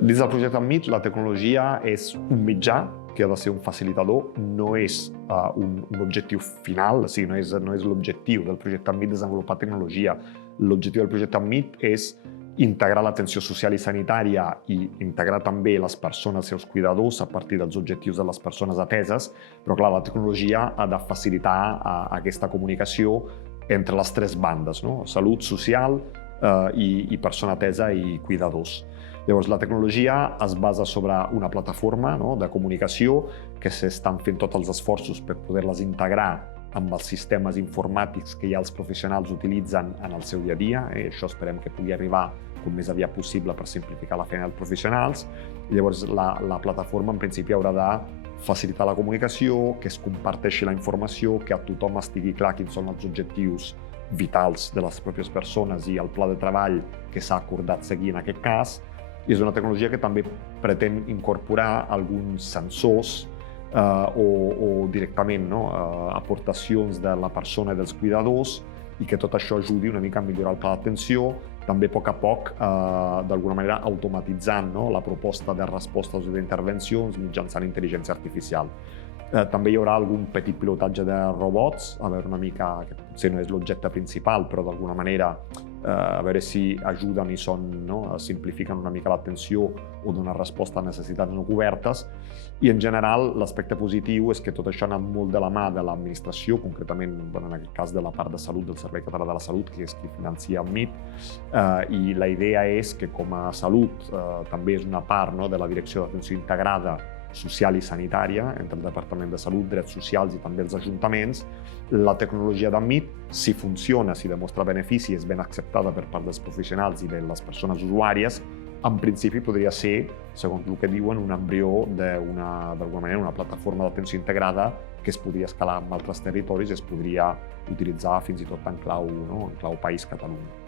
Dins del projecte Enmig, la tecnologia és un mitjà que ha de ser un facilitador, no és un objectiu final, o sigui, no és l'objectiu del projecte Enmig desenvolupar tecnologia. L'objectiu del projecte Enmig és integrar l'atenció social i sanitària i integrar també les persones i els cuidadors a partir dels objectius de les persones ateses, però clar, la tecnologia ha de facilitar aquesta comunicació entre les tres bandes, no? Salut social i persona atesa i cuidadors. Llavors, la tecnologia es basa sobre una plataforma de comunicació que s'estan fent tots els esforços per poder-les integrar amb els sistemes informàtics que ja els professionals utilitzen en el seu dia a dia. Això esperem que pugui arribar com més aviat possible per simplificar la feina dels professionals. Llavors, la plataforma en principi haurà de facilitar la comunicació, que es comparteixi la informació, que a tothom estigui clar quins són els objectius vitals de les pròpies persones i el pla de treball que s'ha acordat seguir en aquest cas. I és una tecnologia que també pretén incorporar alguns sensors o directament aportacions de la persona i dels cuidadors i que tot això ajudi una mica a millorar el pla d'atenció, també a poc, d'alguna manera automatitzant la proposta de respostes o d'intervencions mitjançant intel·ligència artificial. També hi haurà algun petit pilotatge de robots, a veure una mica, que potser no és l'objecte principal, però d'alguna manera a veure si ajuden i simplifiquen una mica l'atenció o donen resposta a necessitats no cobertes. I en general l'aspecte positiu és que tot això ha anat molt de la mà de l'administració, concretament en aquest cas de la part de salut del Servei Català de la Salut, que és qui financia el MIT, i la idea és que com a salut també és una part de la Direcció d'Atenció Integrada social i sanitària, entre el Departament de Salut, Drets Socials i també els ajuntaments, la tecnologia d'Enmig, si funciona, si demostra benefici, és ben acceptada per part dels professionals i de les persones usuàries, en principi podria ser, segons el que diuen, un embrió d'alguna manera, una plataforma d'atenció integrada que es podria escalar en altres territoris i es podria utilitzar fins i tot en clau país Catalunya.